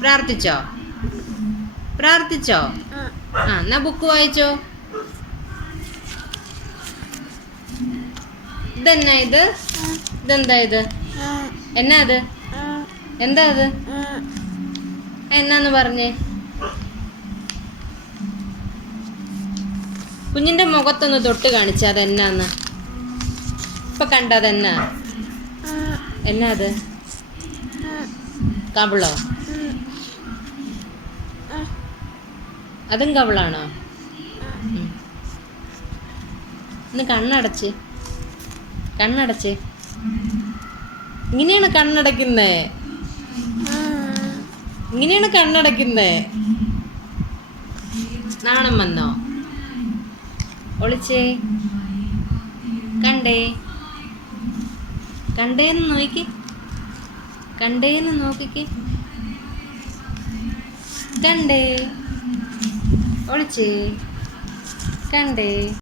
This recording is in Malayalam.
പ്രാർത്ഥിച്ചോ? പ്രാർത്ഥിച്ചോ? എന്നാ ബുക്ക് വായിച്ചോ. ഇതെന്നാ ഇത്? ഇതെന്താ ഇത്? എന്നാ അത്? എന്താ അത്? എന്നാന്ന് പറഞ്ഞേ. കുഞ്ഞിന്റെ മുഖത്തൊന്ന് തൊട്ട് കാണിച്ച അതെന്നാന്ന്. ഇപ്പൊ കണ്ടതെന്നാ? എന്നാ അത്? കവിളോ? അതും കവിളാണോ? ഒന്ന് കണ്ണടച്ച്. കണ്ണടച്ച്. ഇങ്ങനെയാണ് കണ്ണടയ്ക്കുന്നേ. ഇങ്ങനെയാണ് കണ്ണടയ്ക്കുന്നേ. നാണം വന്നോ? ഒളിച്ചേ. കണ്ടേ. കണ്ടേന്ന് നോക്കി. കണ്ടേന്ന് നോക്കിക്ക്. കണ്ടേ. ഒളിച്ചേ. കണ്ടേ.